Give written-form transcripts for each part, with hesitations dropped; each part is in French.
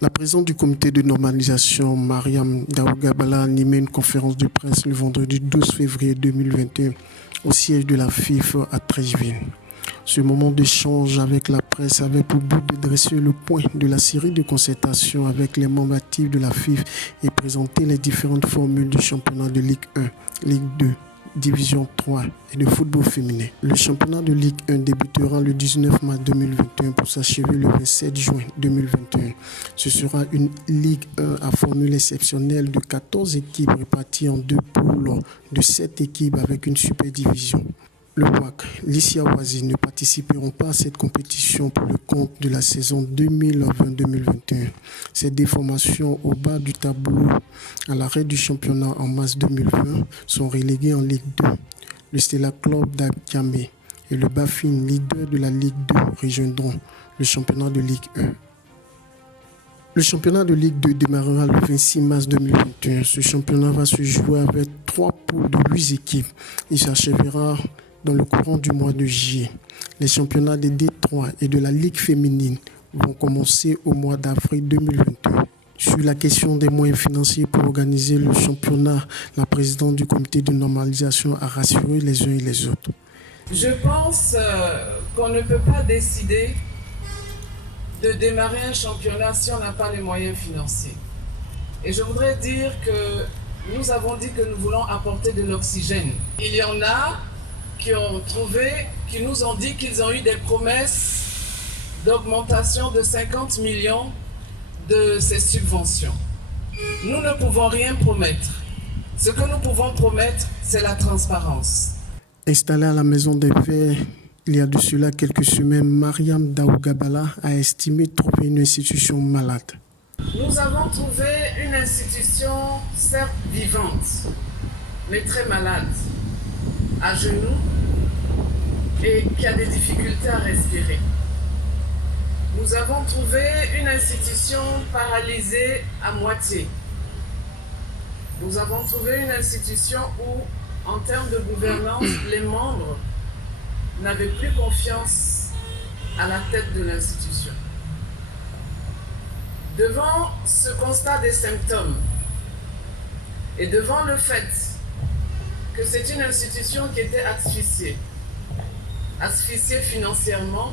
La présidente du comité de normalisation, Mariam Daougabala, a animé une conférence de presse le vendredi 12 février 2021 au siège de la FIFA à Treichville. Ce moment d'échange avec la presse avait pour but de dresser le point de la série de concertations avec les membres actifs de la FIFA et présenter les différentes formules du championnat de Ligue 1, Ligue 2, Division 3 et de football féminin. Le championnat de Ligue 1 débutera le 19 mars 2021 pour s'achever le 27 juin 2021. Ce sera une Ligue 1 à formule exceptionnelle de 14 équipes réparties en deux poules de 7 équipes avec une super division. Le WAC, l'ICIA Oasis ne participeront pas à cette compétition pour le compte de la saison 2020-2021. Ces déformations au bas du tableau à l'arrêt du championnat en mars 2020 sont reléguées en Ligue 2. Le Stella Club d'Abdiamé et le Bafin, leader de la Ligue 2, rejoindront le championnat de Ligue 1. Le championnat de Ligue 2 démarrera le 26 mars 2021. Ce championnat va se jouer avec 3 poules de 8 équipes. Il s'achèvera dans le courant du mois de juillet. Les championnats des D3 et de la Ligue féminine vont commencer au mois d'avril 2021. Sur la question des moyens financiers pour organiser le championnat, la présidente du comité de normalisation a rassuré les uns et les autres. Je pense qu'on ne peut pas décider de démarrer un championnat si on n'a pas les moyens financiers. Et je voudrais dire que nous avons dit que nous voulons apporter de l'oxygène. Il y en a qui nous ont dit qu'ils ont eu des promesses d'augmentation de 50 millions de ces subventions. Nous ne pouvons rien promettre. Ce que nous pouvons promettre, c'est la transparence. Installée à la Maison des Verts, il y a de cela quelques semaines, Mariam Daougabala a estimé trouver une institution malade. Nous avons trouvé une institution certes vivante, mais très malade, à genoux et qui a des difficultés à respirer. Nous avons trouvé une institution paralysée à moitié. Nous avons trouvé une institution où, en termes de gouvernance, les membres n'avaient plus confiance à la tête de l'institution. Devant ce constat des symptômes et devant le fait que c'est une institution qui était asphyxiée financièrement,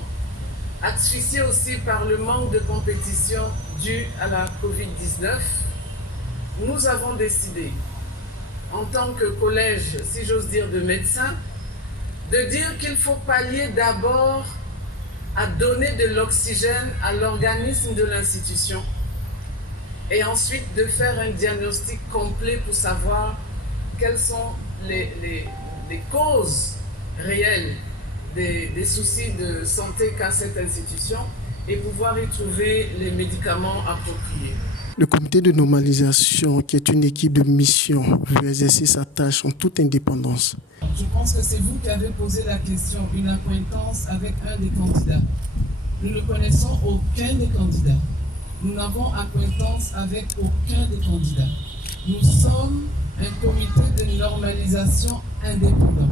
asphyxiée aussi par le manque de compétition dû à la Covid-19, nous avons décidé, en tant que collège, si j'ose dire, de médecins, de dire qu'il faut pallier d'abord à donner de l'oxygène à l'organisme de l'institution et ensuite de faire un diagnostic complet pour savoir quelles sont les causes réelles des soucis de santé qu'a cette institution et pouvoir y trouver les médicaments appropriés. Le comité de normalisation, qui est une équipe de mission, veut exercer sa tâche en toute indépendance. Je pense que c'est vous qui avez posé la question, une acquaintance avec un des candidats. Nous ne connaissons aucun des candidats. Nous n'avons acquaintance avec aucun des candidats. Nous sommes un comité de normalisation indépendant.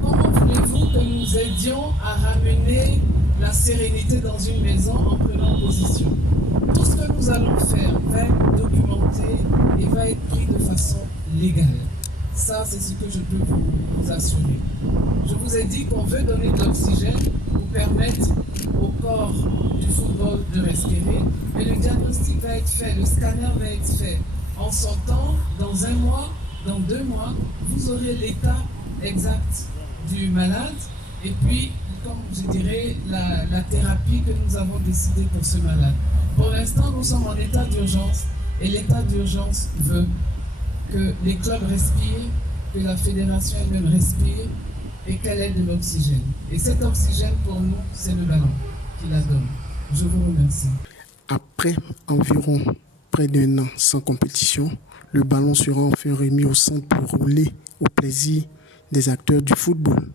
Comment voulez-vous que nous aidions à ramener la sérénité dans une maison en prenant position? Tout ce que nous allons faire va être documenté et va être pris de façon légale. Ça, c'est ce que je peux vous assurer. Je vous ai dit qu'on veut donner de l'oxygène pour permettre au corps du football de respirer, mais le diagnostic va être fait, le scanner va être fait. En son temps, dans 1 mois, dans 2 mois, vous aurez l'état exact du malade et puis, comme je dirais, la thérapie que nous avons décidé pour ce malade. Pour l'instant, nous sommes en état d'urgence et l'état d'urgence veut que les clubs respirent, que la fédération elle-même respire et qu'elle ait de l'oxygène. Et cet oxygène, pour nous, c'est le ballon qui la donne. Je vous remercie. Après environ près d'1 an sans compétition, le ballon sera enfin remis au centre pour rouler au plaisir des acteurs du football.